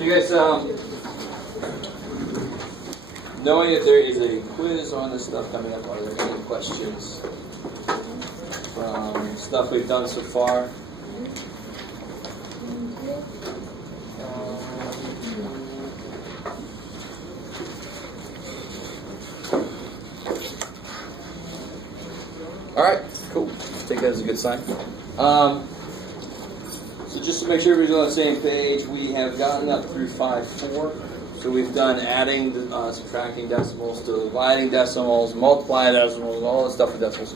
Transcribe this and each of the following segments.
So you guys, knowing that there is a quiz on this stuff coming up, are there any questions from stuff we've done so far? All right, cool. Take that as a good sign. So just to make sure everybody's on the same page, we have gotten up through 5-4. So we've done adding, subtracting decimals, dividing decimals, multiplying decimals, and all this stuff with decimals.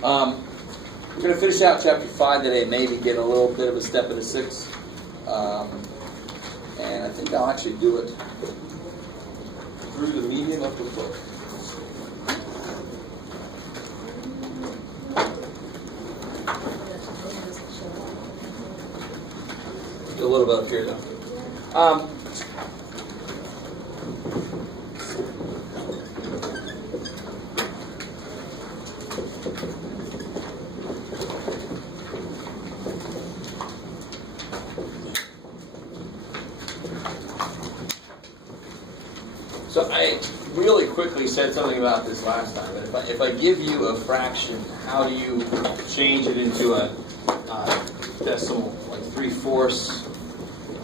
We're going to finish out chapter 5 today, maybe get a little bit of a step into 6. And I think I'll actually do it through the medium of the book. A little bit up here though. So I really quickly said something about this last time, but if I give you a fraction, how do you change it into a decimal, like 3/4?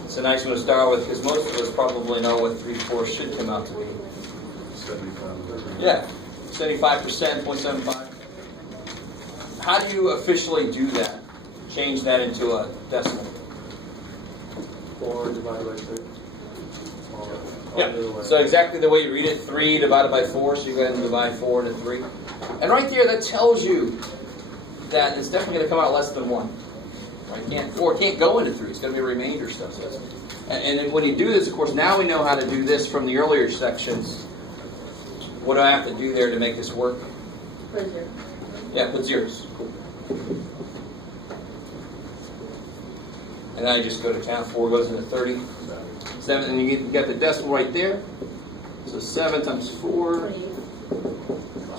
It's a nice one to start with because most of us probably know what 3/4 should come out to be. 75%. Yeah, 75%, 0.75. How do you officially do that? Change that into a decimal? 4 divided by 3. Yeah, so exactly the way you read it, 3 divided by 4, so you go ahead and divide 4 into 3. And right there, that tells you that it's definitely going to come out less than 1. Right? 4 can't go into 3, it's going to be a remainder stuff. So and then when you do this, of course, now we know how to do this from the earlier sections. What do I have to do there to make this work? Put 0. Yeah, put zeros. Cool. And now you just go to town. 4 goes into 30. 7, and you got the decimal right there. So 7 times 4,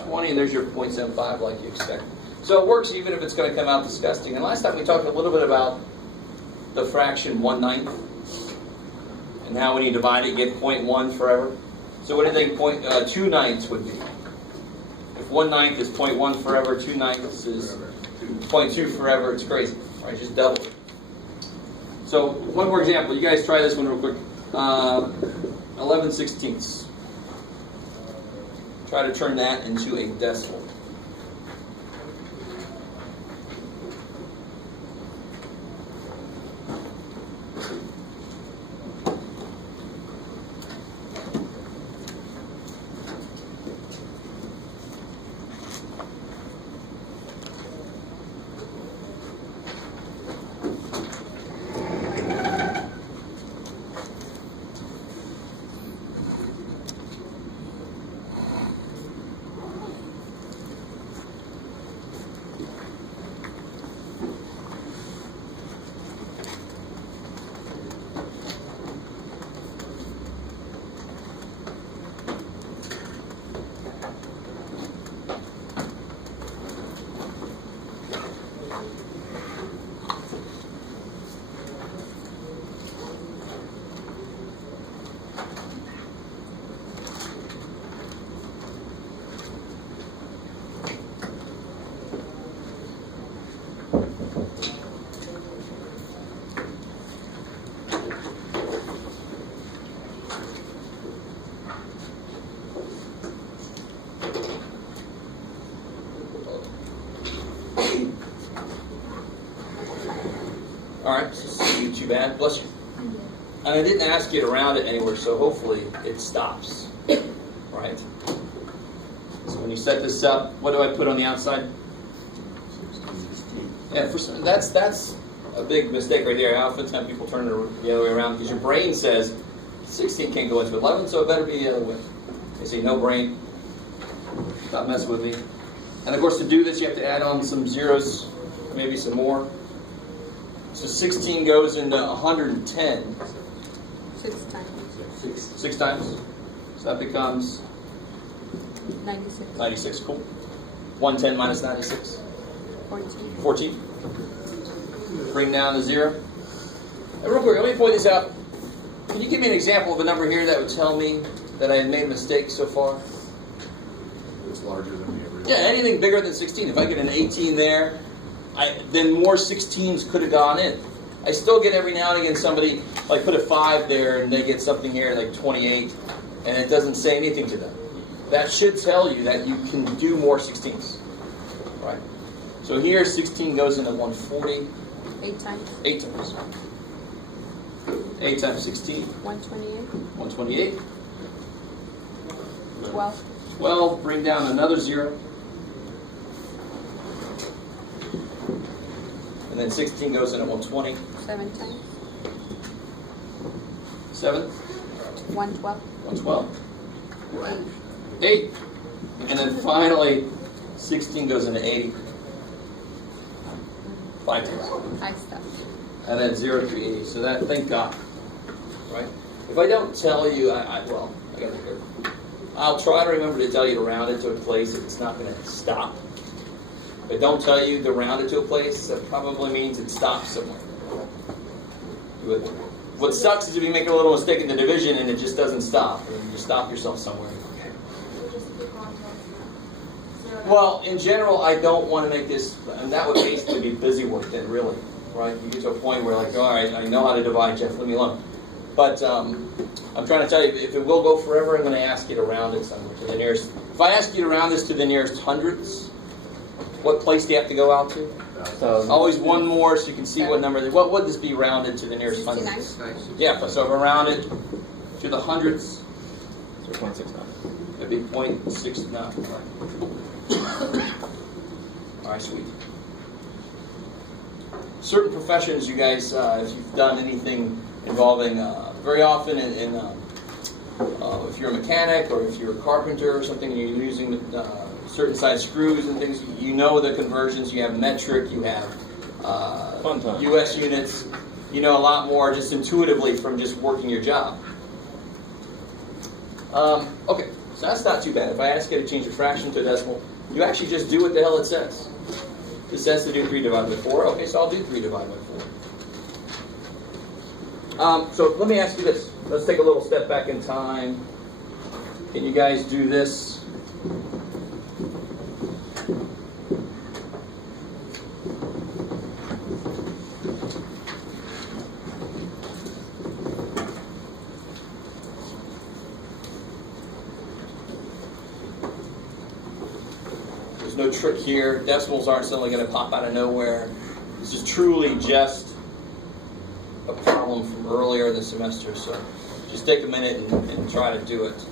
20, and there's your 0.75 like you expect. So it works even if it's going to come out disgusting. And last time we talked a little bit about the fraction 1/9. And how when you divide it, you get 0.1 forever. So what do you think 2/9 would be? If 1/9 is 0.1 forever, 2/9 is 0.2 forever, it's crazy. Right? Just double it. So one more example. You guys try this one real quick. 11/16. Try to turn that into a decimal. Alright, so you too bad. Bless you. And I didn't ask you to round it anywhere, so hopefully it stops. Right? So when you set this up, what do I put on the outside? 16. Yeah, that's a big mistake right there. Oftentimes people turn it the other way around because your brain says 16 can't go into 11, so it better be the other way. They say no brain. Stop messing with me. And of course, to do this, you have to add on some zeros, maybe some more. So 16 goes into 110. 6 times. 6 times. So that becomes 96. 96. Cool. 110 minus 96. 14. 14. Bring down to 0. And real quick, let me point this out. Can you give me an example of a number here that would tell me that I had made a mistake so far? It's larger than the original. Yeah, anything bigger than 16. If I get an 18 there, then more 16s could have gone in. I still get every now and again somebody, like put a 5 there and they get something here like 28, and it doesn't say anything to them. That should tell you that you can do more 16s. Right? So here 16 goes into 140. 8 times. 8 times. 8 times 16. 128. 128. 12. 12, bring down another 0. And then 16 goes into 120. 7 times. 7. 112. 112. 8. 8. And then finally, 16 goes into 80. 5 times. High stuff. And then 0 through 80. So that, thank God. Right? If I don't tell you, well, I got to be careful. I'll try to remember to tell you to round it to a place if it's not going to stop. If I don't tell you to round it to a place, that probably means it stops somewhere. What sucks is if you make a little mistake in the division and it just doesn't stop, and you just stop yourself somewhere. Well, in general, I don't want to make this, and that would basically be busy work then, really, right? You get to a point where, like, all right, I know how to divide, Jeff, leave me alone. But I'm trying to tell you, if it will go forever, I'm going to ask you to round it somewhere to the nearest. If I ask you to round this to the nearest hundreds, what place do you have to go out to? Always one more so you can see what number. What would this be rounded to the nearest hundreds? Yeah, so if I round it to the hundreds, So 0.69. it'd be 0.69. All right, sweet. Certain professions, you guys, if you've done anything involving, very often if you're a mechanic or if you're a carpenter or something and you're using certain size screws and things, you know the conversions. You have metric, you have US units. You know a lot more just intuitively from just working your job. Okay, so that's not too bad. If I ask you to change a fraction to a decimal, you actually just do what the hell it says. It says to do 3 divided by 4. Okay, so I'll do 3 divided by 4. So let me ask you this. Let's take a little step back in time. Can you guys do this? There's no trick here. Decimals aren't suddenly going to pop out of nowhere. This is truly just a problem from earlier in the semester, so just take a minute and try to do it.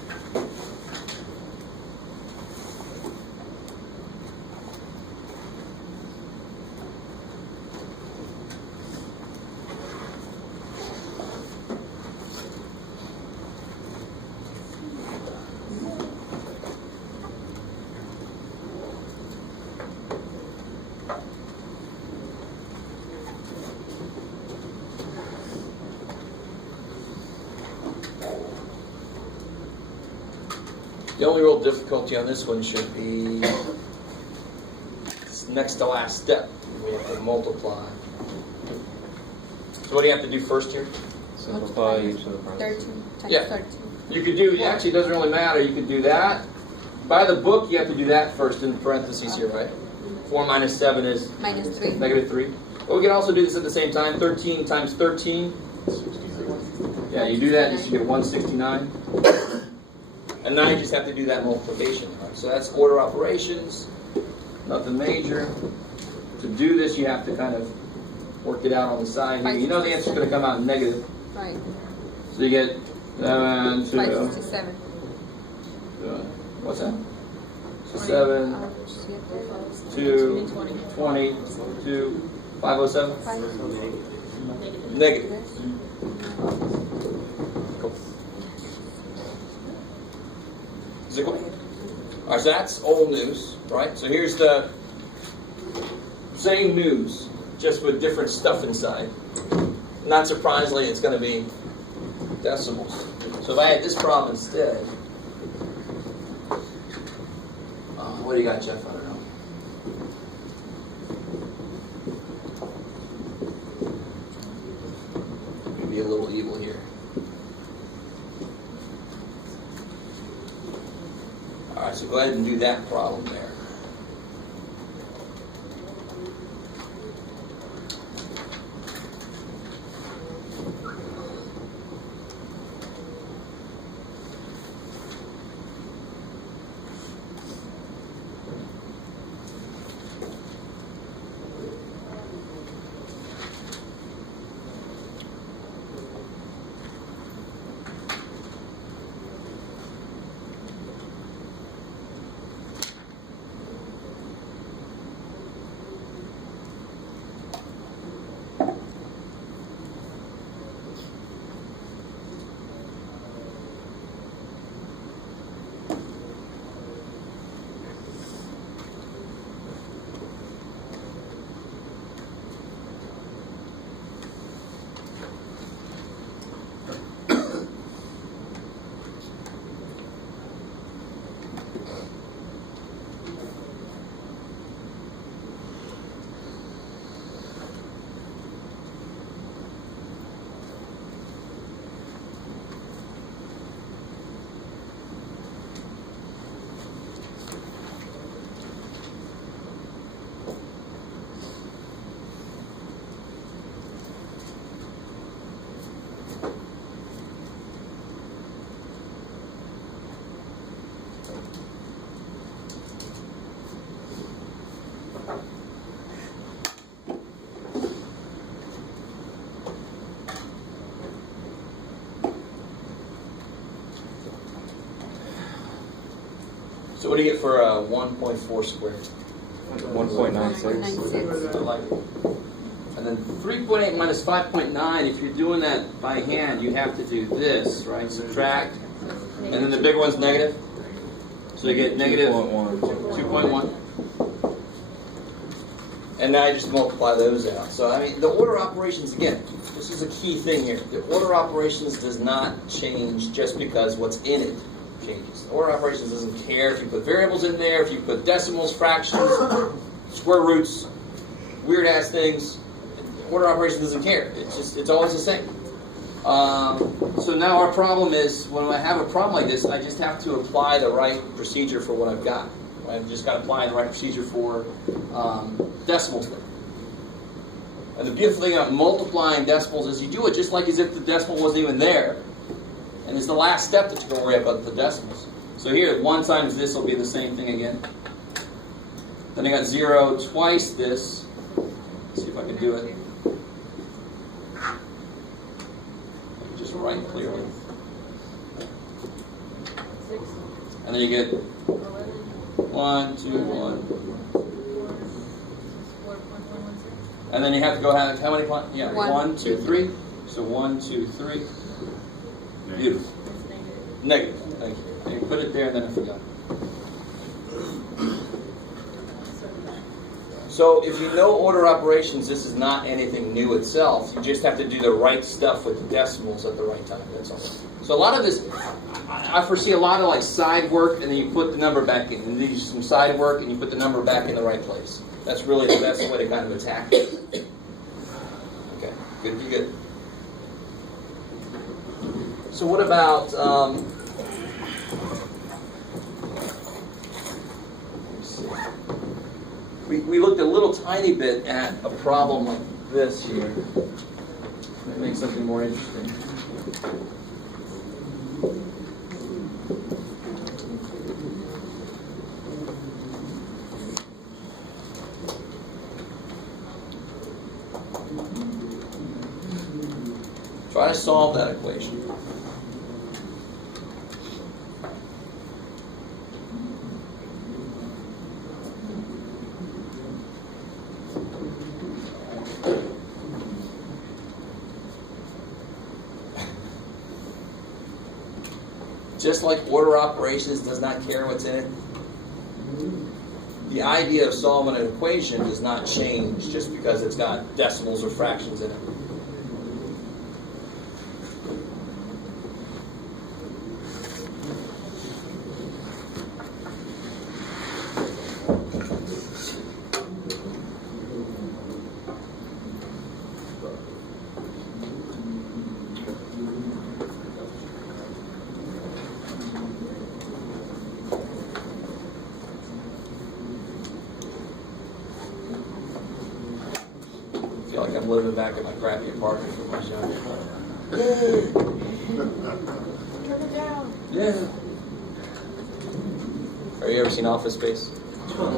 The only real difficulty on this one should be this next to last step. We have to multiply. So what do you have to do first here? Simplify each of the parentheses. 13 times Yeah. 13. You could do, actually it doesn't really matter, you could do that. By the book you have to do that first in parentheses here, right? 4 minus 7 is Minus 3. negative 3. But we can also do this at the same time. 13 times 13. Yeah, you do that, you should get 169. And now you just have to do that multiplication. Right? So that's order operations, nothing major. To do this, you have to kind of work it out on the side here. You know the answer's going to come out negative. Right. So you get 7, 2, 567. what's that? So 7, 2, 20, 2, 507? Negative. Cool. Is it cool? All right, so that's old news, right? So here's the same news, just with different stuff inside. Not surprisingly, it's going to be decimals. So if I had this problem instead, what do you got, Jeff? I don't know. Maybe a little evil here. go ahead and do that problem there. So what do you get for 1.4 squared? 1.96. I like it. And then 3.8 minus 5.9, if you're doing that by hand, you have to do this, right? Subtract. And then the bigger one's negative. So you get negative 2.1. And now you just multiply those out. So, I mean, the order operations, again, this is a key thing here. The order operations does not change just because what's in it changes. The order operations doesn't care if you put variables in there, if you put decimals, fractions, square roots, weird-ass things. Order operations doesn't care. It's always the same. So now our problem is, when I have a problem like this, I just have to apply the right procedure for what I've got. I've just got to apply the right procedure for decimals there. And the beautiful thing about multiplying decimals is you do it just like as if the decimal wasn't even there. And it's the last step that you're going to worry about the decimals. So here, 1 times this will be the same thing again. Then I got 0 twice this. Let's see if I can do it. Just write clearly. And then you get 1, 2, 1. And then you have to go how many? Yeah, 1, 2, 3. So 1, 2, 3. Beautiful. Negative. Thank you. And you put it there, and then I forgot. So if you know order operations, this is not anything new itself. You just have to do the right stuff with the decimals at the right time. That's all. So a lot of this, I foresee a lot of like side work, and then you put the number back in. And then you do some side work, and you put the number back in the right place. That's really the best way to kind of attack it. Okay, good, good. So what about, we looked a little tiny bit at a problem like this here. That makes something more interesting. Try to solve that equation. Just like order operations does not care what's in it, the idea of solving an equation does not change just because it's got decimals or fractions in it. feel like I'm living back in my crappy apartment when I was younger. Turn it down. Yeah. Have you ever seen Office Space? Yeah.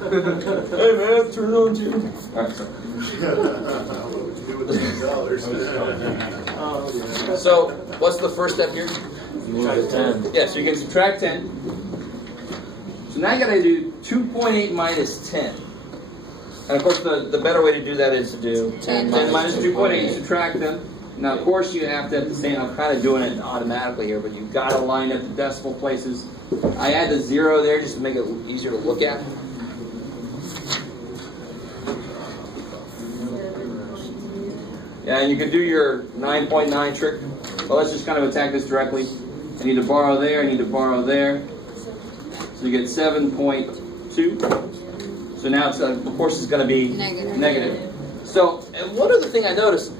Hey man, turn it on too. All right, sorry. What would you do with $10? So, what's the first step here? You move to 10. Yeah, so you can subtract 10. So now you got to do 2.8 minus 10. And of course, the better way to do that is to do 10 minus 2.8, subtract them. Now, of course, you have to at the same, I'm kind of doing it automatically here, but you've got to line up the decimal places. I add the 0 there just to make it easier to look at. Yeah, and you can do your 9.9 trick. Well, let's just kind of attack this directly. I need to borrow there, I need to borrow there. So you get 7.2. So now, it's, of course, it's going to be negative. So, and one other thing I noticed,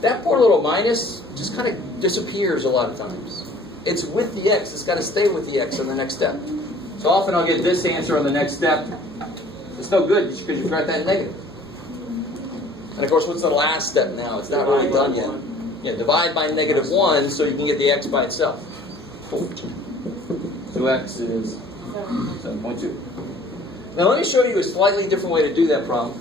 that poor little minus just kind of disappears a lot of times. It's with the x. It's got to stay with the x on the next step. So often I'll get this answer on the next step. It's no good just because you forgot that negative. And of course, what's the last step now? It's not really done yet. Yeah, divide by -1 so you can get the x by itself. Cool. So x is 7.2. Now let me show you a slightly different way to do that problem.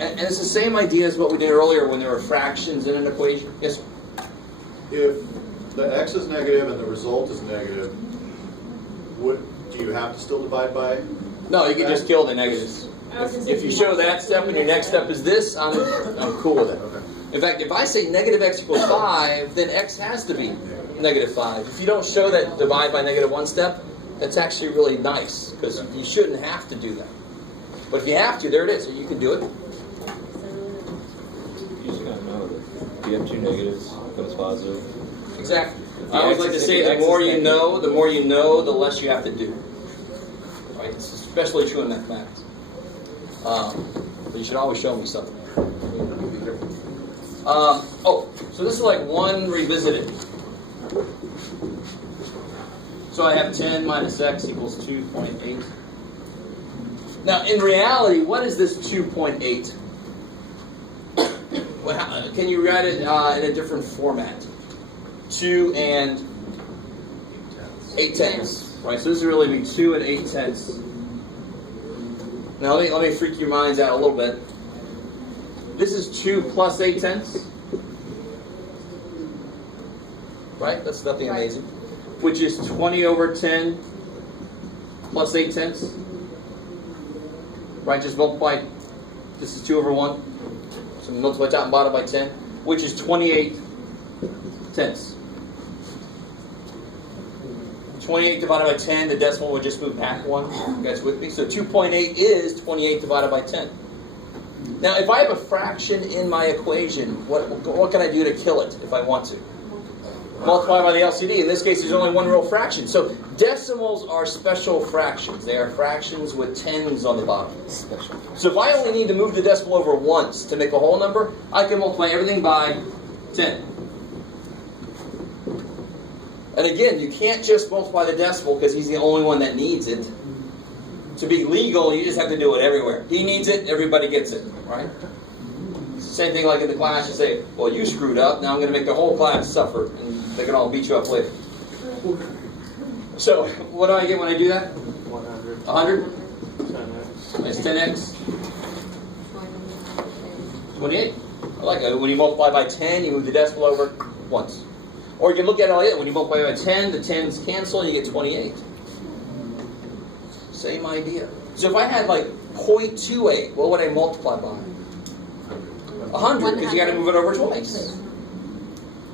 And it's the same idea as what we did earlier when there were fractions in an equation. Yes, sir? If the x is negative and the result is negative, do you have to still divide by? No, you can just kill the negatives. If you show that step and your next step is this, I'm cool with it. Okay. In fact, if I say negative x equals 5, then x has to be negative 5. If you don't show that divide by -1 step, that's actually really nice, because you shouldn't have to do that. But if you have to, there it is. So you can do it. You just gotta know that if you have two negatives, it becomes positive. Exactly. If I always like to say the more you know, the less you have to do. Right? It's especially true in mathematics. But you should always show me something. So this is like 1 revisited. So I have 10 minus x equals 2.8. Now, in reality, what is this 2.8? Well, can you write it in a different format? 2 and 8/10. Right, so this is really be 2 and 8/10. Now let me freak your minds out a little bit. This is 2 plus 8/10. Right? That's nothing amazing. Which is 20 over 10 plus 8/10. Right, just multiply. This is 2 over 1. So multiply top and bottom by 10, which is 28/10. 28 divided by 10, the decimal would just move back 1. You guys with me? So 2.8 is 28 divided by 10. Now, if I have a fraction in my equation, what can I do to kill it if I want to? Multiply by the LCD. In this case, there's only one real fraction. So decimals are special fractions. They are fractions with tens on the bottom. Special. So if I only need to move the decimal over once to make a whole number, I can multiply everything by 10. And again, you can't just multiply the decimal because he's the only one that needs it. To be legal, you just have to do it everywhere. He needs it, everybody gets it, right? Same thing like in the class, you say, well, you screwed up, now I'm going to make the whole class suffer, and they can all beat you up later. So, what do I get when I do that? 100. 100? 10x. That's 10x. 28. I like it. When you multiply by 10, you move the decimal over once. Or you can look at it like that. When you multiply by 10, the 10s cancel, and you get 28. Same idea. So if I had like 0.28, what would I multiply by? 100, because you got to move it over twice.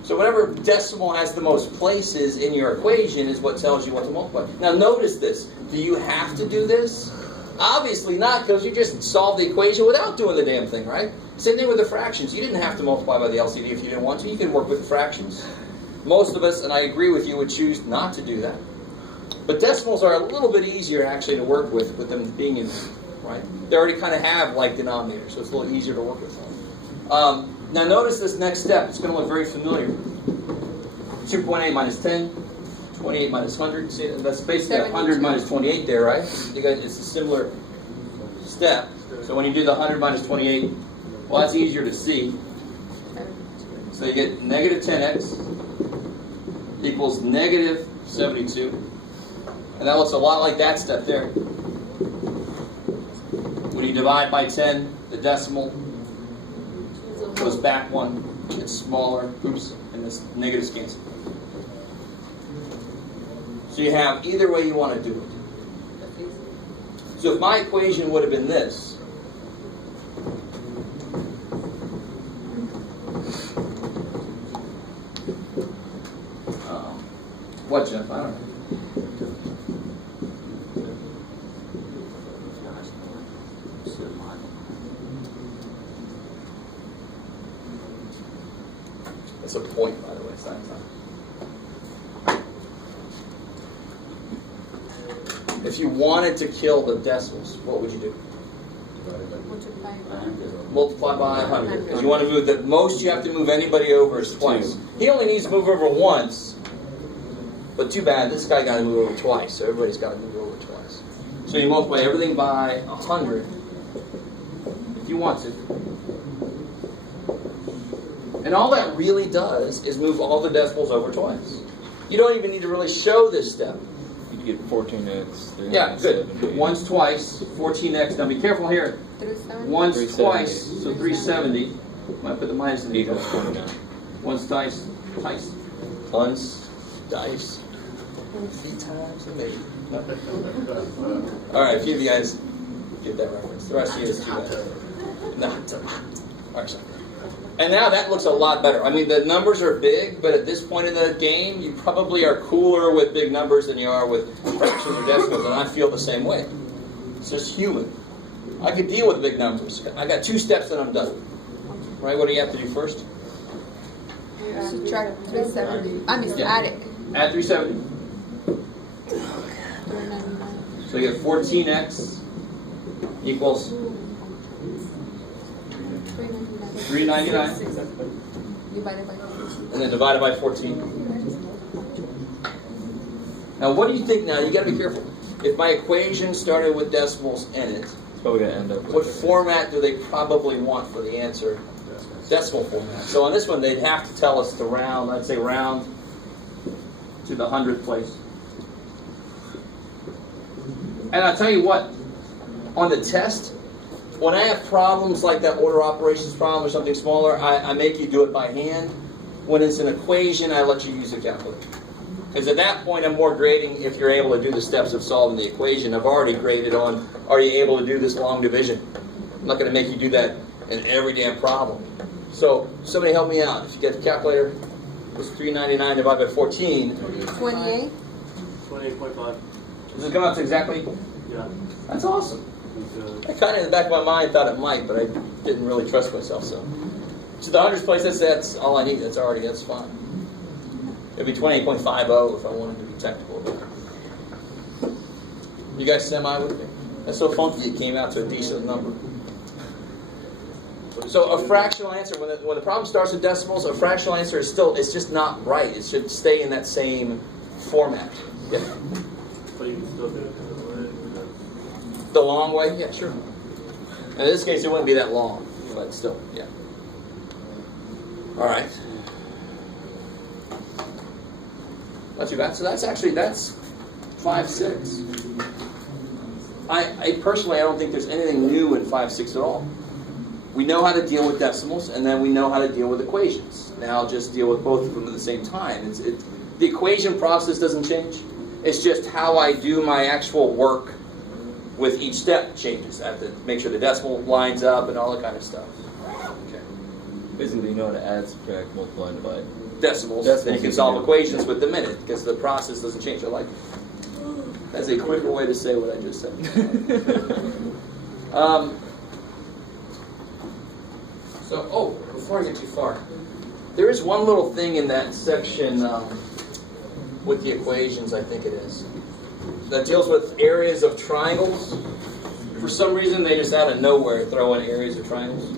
So whatever decimal has the most places in your equation is what tells you what to multiply. Now notice this. Do you have to do this? Obviously not, because you just solved the equation without doing the damn thing, right? Same thing with the fractions. You didn't have to multiply by the LCD if you didn't want to. You could work with the fractions. Most of us, and I agree with you, would choose not to do that. But decimals are a little bit easier actually to work with them being in there, right? They already kind of have like denominators, so it's a little easier to work with. Now notice this next step. It's going to look very familiar. 2.8 minus 10, 28 minus 100. See, that's basically 100 minus 28 there, right? You guys, it's a similar step. So when you do the 100 minus 28, well, that's easier to see. So you get negative 10x equals negative 72. And that looks a lot like that step there. When you divide by 10, the decimal goes back one, gets smaller, oops, and this negatives cancel. So you have either way you want to do it. So if my equation would have been this, what, Jeff? I don't know. It's a point, by the way. It's not time. If you wanted to kill the decimals, what would you do? Multiply by 100. Because you want to move the most you have to move anybody over is twice. He only needs to move over once. But too bad, this guy got to move over twice. So everybody's got to move over twice. So you multiply everything by 100 if you want to. And all that really does is move all the decimals over twice. You don't even need to really show this step. You get 14x. Yeah, good. Once, twice, 14x. Now be careful here. Once, twice, so 370. Might put the minus in the equals 29. Once, twice, twice. Once, dice. 3 times, maybe. All right, a few of you guys get that reference. The rest of you is too bad. Not a lot. All right, so. And now that looks a lot better. I mean, the numbers are big, but at this point in the game, you probably are cooler with big numbers than you are with fractions or decimals, and I feel the same way. It's just human. I could deal with big numbers. I got 2 steps and I'm done. Right? What do you have to do first? Subtract 370. I mean, Yeah. add it. Add 370. So you get 14x equals 399. Divided by 14. And then divided by 14. Now what do you think now? You got to be careful. If my equation started with decimals in it, It's probably going to end up with... what format do they probably want for the answer? Decimal format. So on this one, they'd have to tell us to round, I'd say round to the 100th place. And I'll tell you what, on the test, when I have problems like that order operations problem or something smaller, I make you do it by hand. When it's an equation, I let you use a calculator. Because at that point, I'm more grading if you're able to do the steps of solving the equation. I've already graded on, are you able to do this long division? I'm not going to make you do that in every damn problem. So, somebody help me out. If you get the calculator, it's 399 divided by 14. 28. 28.5. Does it come out to exactly? Yeah. That's awesome. I kind of in the back of my mind thought it might, but I didn't really trust myself. So the 100th place, that's all I need. That's fine. It'd be 28.50 if I wanted to be technical about it. You guys semi with me? That's so funky it came out to a decent number. So a fractional answer, when the problem starts with decimals, a fractional answer is it's just not right. It should stay in that same format. Yeah. But you can still do it The long way? Yeah, sure. In this case, it wouldn't be that long, but still, yeah. All right. Not too bad. So that's 5-6. I personally, I don't think there's anything new in 5-6 at all. We know how to deal with decimals, and then we know how to deal with equations. Now I'll just deal with both of them at the same time. The equation process doesn't change. It's just how I do my actual work with each step changes. I have to make sure the decimal lines up and all that kind of stuff. Okay. Basically, you know how to add, subtract, multiply, and divide. Decimals. Then you can solve equations with the minute, because the process doesn't change. I like it. That's a quicker way to say what I just said. Before I get too far, there is one little thing in that section with the equations, I think it is, that deals with areas of triangles. For some reason, they just out of nowhere throw in areas of triangles.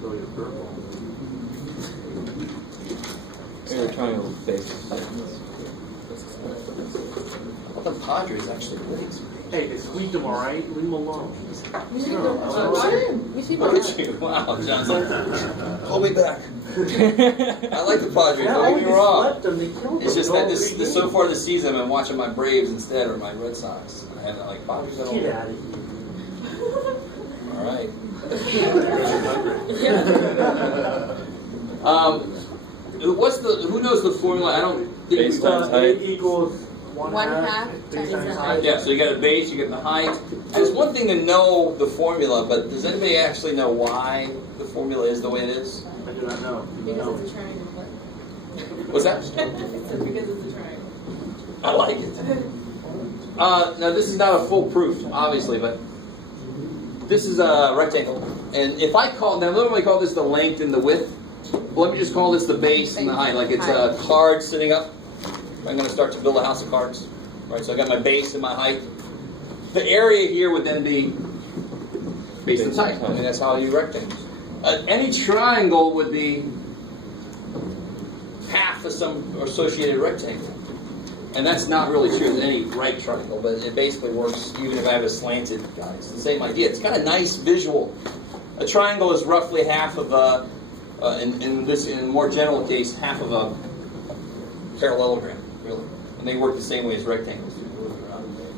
Throw your purple. Area triangle base. Let them Padres actually wins. Hey, they squeaked him, all right? Leave him alone. You see No, Look at you. Wow, Johnson. Hold me back. I like the Padres, Yeah, don't get me wrong. Swept them. They killed It's them. just that this so far this season I've been watching my Braves instead, or my Red Sox. I haven't like Padres at all. Get out of here. All right. Who knows the formula? I don't think Base times height. A equals one half base times times the height. Yeah, so you got a base, you get the height. And it's one thing to know the formula, but does anybody actually know why the formula is the way it is? I do not know. Because it's a triangle. What's that? Because it's a triangle. I like it. Now this is not a full proof, obviously, but this is a rectangle. And if I call, now normally call this the length and the width. Well, let me just call this the base and the height, like it's a card sitting up. I'm going to start to build a house of cards. Right, so I got my base and my height. The area here would then be base and height. I mean, that's how you rectangles. Any triangle would be half of some associated rectangle. And that's not really true with any right triangle, but it basically works even if I have a slanted guy. It's the same idea. It's kind of nice visual. A triangle is roughly half of a, in more general case, half of a parallelogram, really. And they work the same way as rectangles do.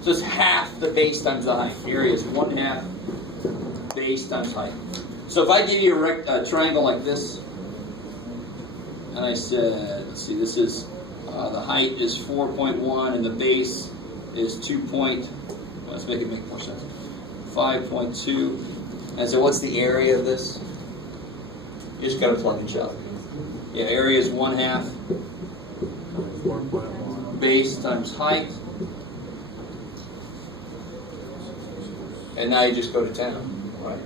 So it's half the base times the height. The area is 1/2 base times height. So if I give you a triangle like this, and I said, let's see, this is, the height is 4.1 and the base is 2. Let's make it make more sense. 5.2. And so what's the area of this? You just got to plug and shove. Yeah, area is 1/2 4.1. base times height. And now you just go to town, right?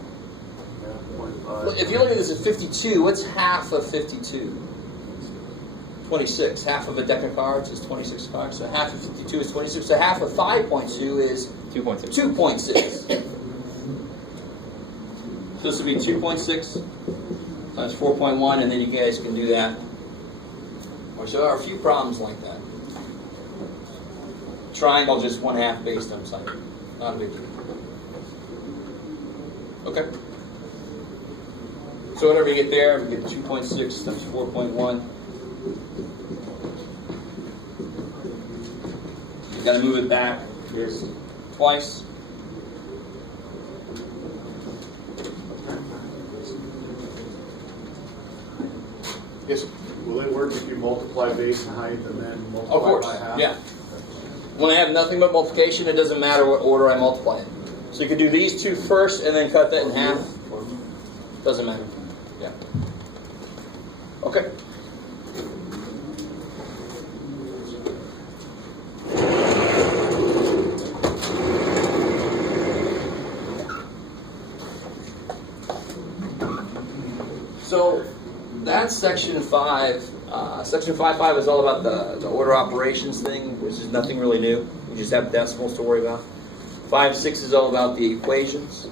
Yeah, 0.5. If you look at this at 52, what's half of 52? 26. Half of a deck of cards is 26 cards. So half of 52 is 26. So half of 5.2 is 2.6. 2.6. So this would be 2.6 times 4.1, and then you guys can do that. So there are a few problems like that. Triangle, just 1/2 base times height. Not a big deal. Okay. So whatever you get there, we get 2.6 times 4.1. You got to move it back. Here's twice. Yes. Will it work if you multiply base and height and then multiply Of course. by half? Yeah. When I have nothing but multiplication, it doesn't matter what order I multiply it. So you could do these two first and then cut that in half. Doesn't matter. Yeah. Okay. So that's section 5. Section 5.5 is all about the order operations thing, which is nothing really new. You just have decimals to worry about. 5.6 is all about the equations.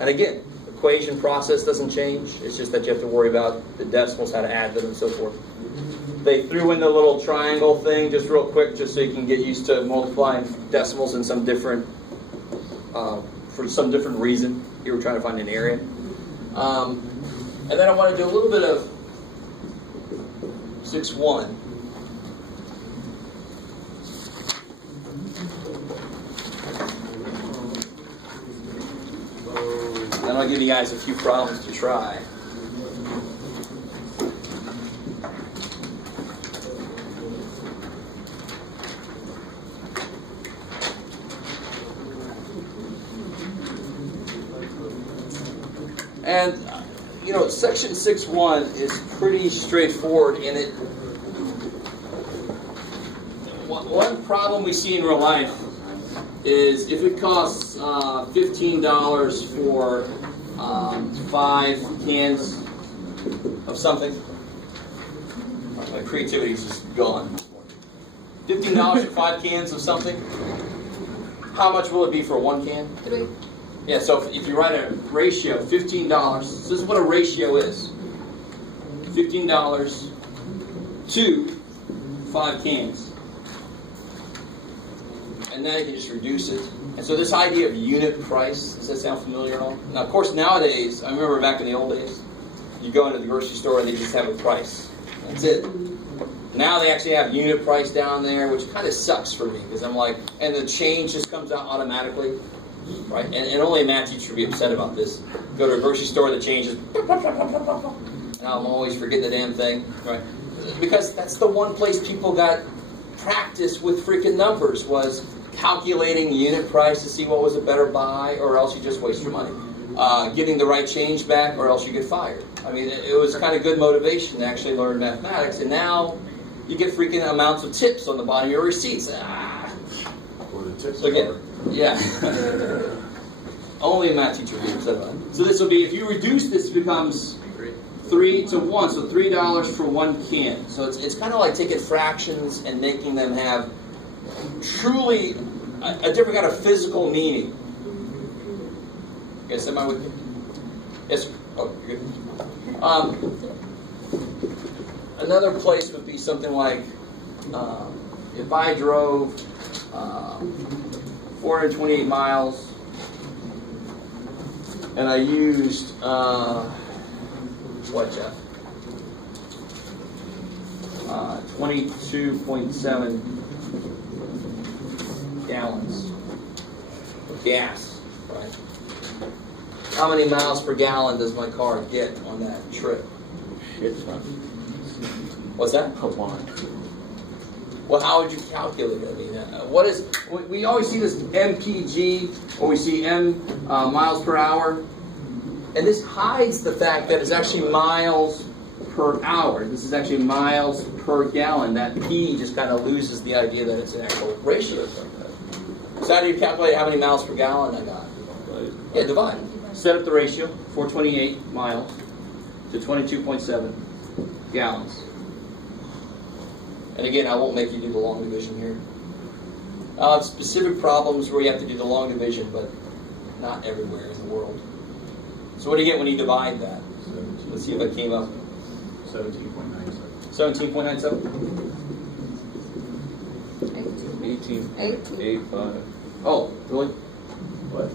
And again, the equation process doesn't change. It's just that you have to worry about the decimals, how to add them, and so forth. They threw in the little triangle thing just real quick, just so you can get used to multiplying decimals in some different, for some different reason. You were trying to find an area. And then I want to do a little bit of 6.1. Then I'll give you guys a few problems to try. And, you know, section 6.1 is pretty straightforward in it. One problem we see in real life is if it costs $15 for 5 cans of something, my creativity is just gone. $15 for 5 cans of something, how much will it be for 1 can? 3. Yeah, so if you write a ratio, $15, so this is what a ratio is. $15 to 5 cans. and then I can just reduce it. And so this idea of unit price, does that sound familiar at all? Now, of course, nowadays, I remember back in the old days, you go into the grocery store and they just have a price. That's it. Now they actually have unit price down there, which kind of sucks for me, because I'm like, and the change just comes out automatically, right? And only a math teacher would be upset about this. Go to a grocery store, the change is, and I'm always forgetting the damn thing, right? Because that's the one place people got practice with freaking numbers, was calculating unit price to see what was a better buy, or else you just waste your money. Getting the right change back, or else you get fired. I mean, it was kind of good motivation to actually learn mathematics, and now you get freaking amounts of tips on the bottom of your receipts. Or the tips. Again, yeah. Only a math teacher would be upset about it. So this will be, if you reduce this, it becomes 3 to 1, so $3 for 1 can. So it's kind of like taking fractions and making them have truly a different kind of physical meaning. Yes, am I with you? Yes. Oh, you're good. Another place would be something like if I drove 428 miles and I used what, Jeff? 22.7 gallons of gas, right? How many miles per gallon does my car get on that trip? Shit ton. What's that? A lot. Well, how would you calculate it? I mean, what is? We always see this MPG, or we see miles per hour, and this hides the fact that it's actually miles per hour. This is actually miles per gallon. That P just kind of loses the idea that it's an actual ratio. So how do you calculate how many miles per gallon I got? Yeah, divide. Set up the ratio, 428 miles to 22.7 gallons. And again, I won't make you do the long division here. Specific problems where you have to do the long division, but not everywhere in the world. So what do you get when you divide that? 17. Let's see if I came up. 17.97. 17.97? 18.85. Oh, really? What?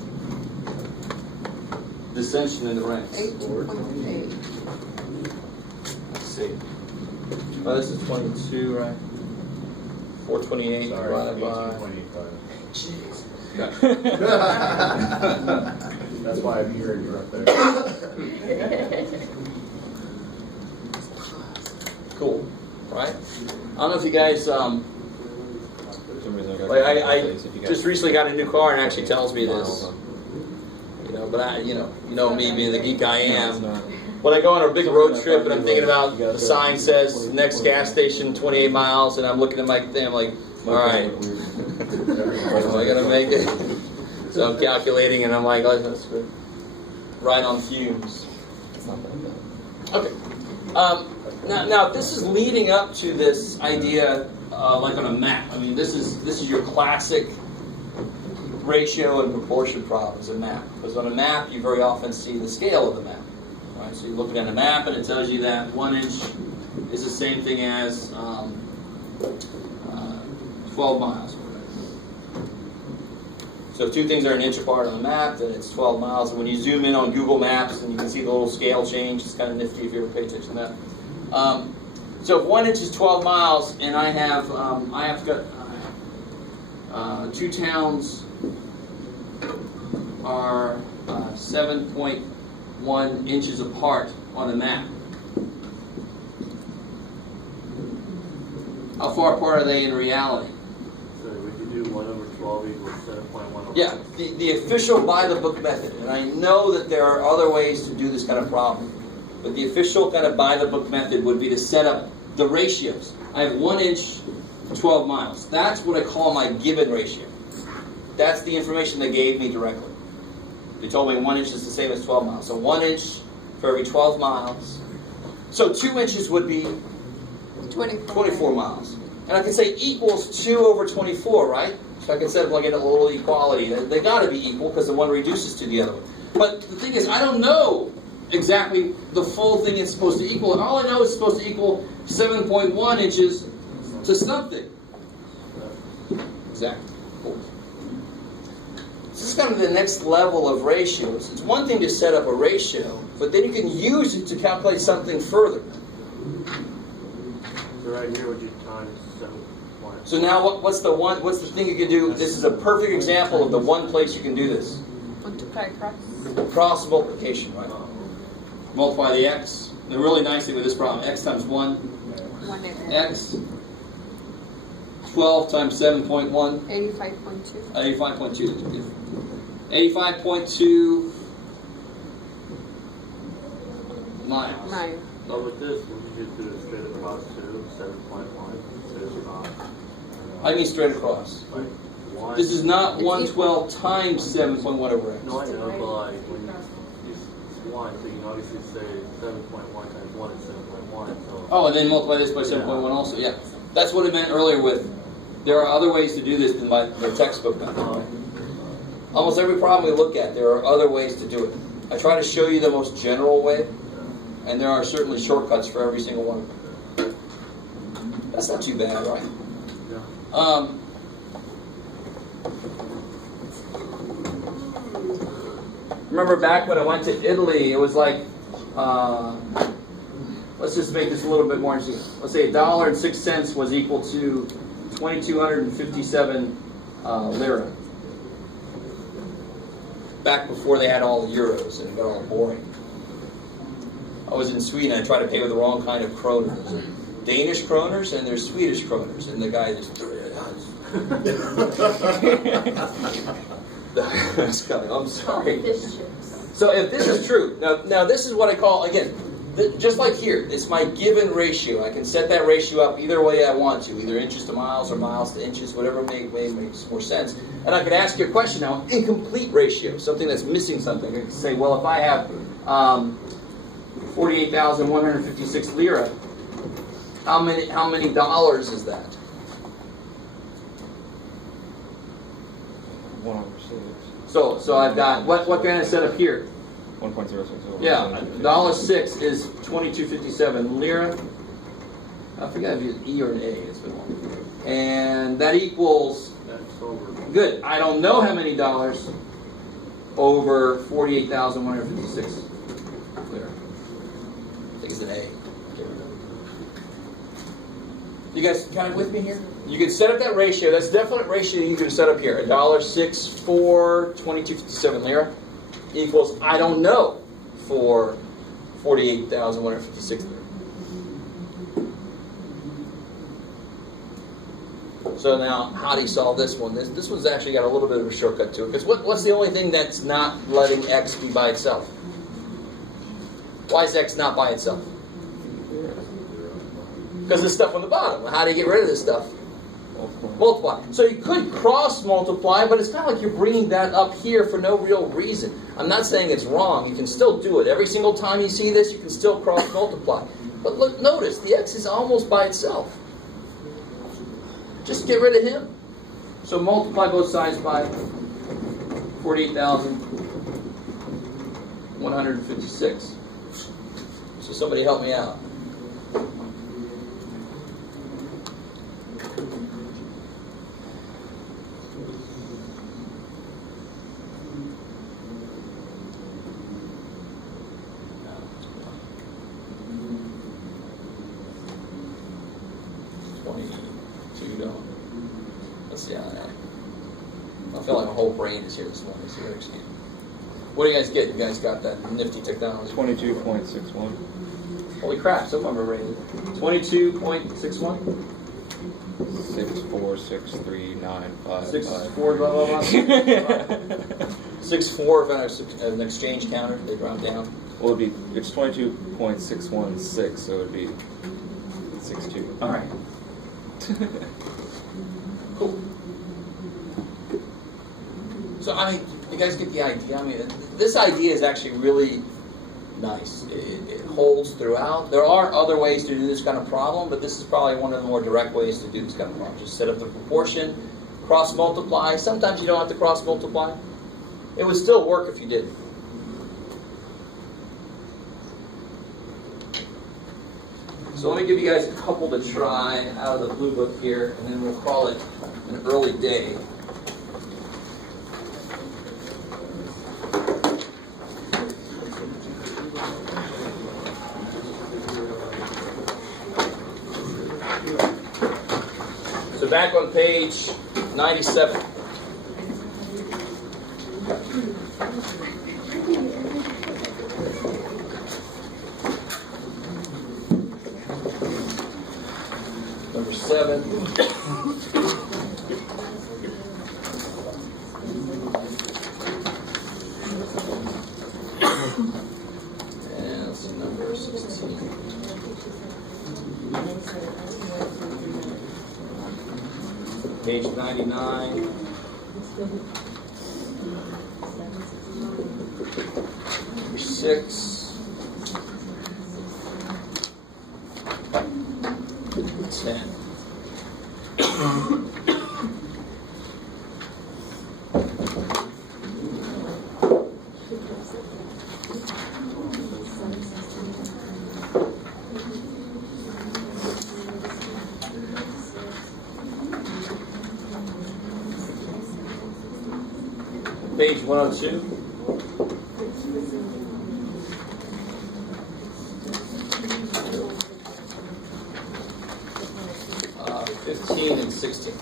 Dissension in the ranks. 18.8. Let's see. Oh, this is 22, right? 428 Sorry, divided by... 18.85. That's why I'm here and you're up there. Cool. Right? I don't know if you guys... For some reason I just recently got a new car and it actually tells me this. You know, but you know me being the geek I am. When I go on a big road trip and I'm thinking about the sign says next gas station 28 miles and I'm looking at my thing, I'm like, all right, am I gonna make it? So I'm calculating and I'm like, oh, that's good. Right on fumes. It's not that bad. Okay. Now this is leading up to this idea, like on a map. I mean, this is your classic ratio and proportion problems, a map. Because on a map, you very often see the scale of the map. Right? So you're looking at a map, and it tells you that 1 inch is the same thing as 12 miles. So if two things are an inch apart on the map, then it's 12 miles. And when you zoom in on Google Maps, and you can see the little scale change, it's kind of nifty if you ever pay attention to that. So if 1 inch is 12 miles, and I have got 2 towns are 7.1 inches apart on the map. How far apart are they in reality? So we could do 1 over 12 equals 7.1 over Yeah, the official by the book method, and I know that there are other ways to do this kind of problem, but the official kind of by the book method would be to set up the ratios. I have 1 inch, 12 miles. That's what I call my given ratio. That's the information they gave me directly. They told me 1 inch is the same as 12 miles. So 1 inch for every 12 miles. So 2 inches would be 24 miles. And I can say equals 2 over 24, right? So I can set up like a little equality. They got to be equal because the one reduces to the other one. But the thing is, I don't know exactly the full thing it's supposed to equal. And all I know is it's supposed to equal 7.1 inches to something. Exactly. Cool. This is kind of the next level of ratios. It's one thing to set up a ratio, but then you can use it to calculate something further. So right here, would you times 7 points? So now what's the thing you can do? This is a perfect example of the one place you can do this. Multiply cross. Cross multiplication, right? Multiply the x. The really nice thing with this problem, x times 1, 1 over. x. 12 times 7.1. 85.2. 85.2. 85.2 miles. 9. But with this, would you just do it straight across to 7.1 to 5? I mean straight across. Like 1. This is not It's 112 times 7.1 over x. No, I know, but like when it's 1, so you can obviously say 7.1 times 1 is 7.1. So Oh, and then multiply this by 7.1 also. Yeah, that's what it meant earlier with. There are other ways to do this than by the textbook method. Almost every problem we look at, there are other ways to do it. I try to show you the most general way, and there are certainly shortcuts for every single one. That's not too bad, right? yeah. Remember back when I went to Italy, it was like, let's just make this a little bit more interesting. Let's say $1.06 was equal to 2,257 lira. Back before they had all the euros and it got all boring. I was in Sweden. I tried to pay with the wrong kind of kroners. There's Danish kroners and there's Swedish kroners, and the guy just that's coming. I'm sorry. So if this is true, now this is what I call, again, just like here, it's my given ratio. I can set that ratio up either way I want to, either inches to miles or miles to inches, whatever makes more sense. And I could ask you a question now, incomplete ratio, something that's missing something. I can say, well, if I have 48,156 lira, how many dollars is that? 1 over 6. So I've got, what can I set up here? 1.06 over Yeah, $1.06 is 2257 lira. I forgot if it's E or an A. It's been long. And that equals, That's over. good, I don't know how many dollars over 48,156 lira. I think it's an A. You guys kind of with me here? You can set up that ratio. That's a definite ratio you can set up here. $1.06 for 2257 lira equals, I don't know, for 48,156 lira. So now, how do you solve this one? This one's actually got a little bit of a shortcut to it. Because what's the only thing that's not letting x be by itself? Why is x not by itself? Because there's stuff on the bottom. How do you get rid of this stuff? Multiply. So you could cross multiply, but it's kind of like you're bringing that up here for no real reason. I'm not saying it's wrong. You can still do it. Every single time you see this, you can still cross multiply. But look, notice, the x is almost by itself. Just get rid of him. So multiply both sides by 48,156. So somebody help me out. Let's see how that. I feel like my whole brain is here this morning. So excuse me. What do you guys get? You guys got that nifty technology? 22.61. Holy crap! Some of them are rated 22.61. 6463955. 64 blah blah blah. 64 if I have an exchange counter. They round down. Well, it's 22.616, so it would be 62. All right. Cool. So, I mean, you guys get the idea. I mean, this idea is actually really nice. It holds throughout. There are other ways to do this kind of problem, but this is probably one of the more direct ways to do this kind of problem. Just set up the proportion, cross multiply. Sometimes you don't have to cross multiply. It would still work if you did. So let me give you guys a couple to try out of the blue book here, and then we'll call it an early day. So back on page 97. Number 7. And let's see, number 16. Page 99. Number 6. 10. Page 102. Uh, 15 and 16.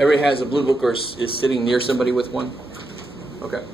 Everybody has a blue book or is sitting near somebody with one? Okay.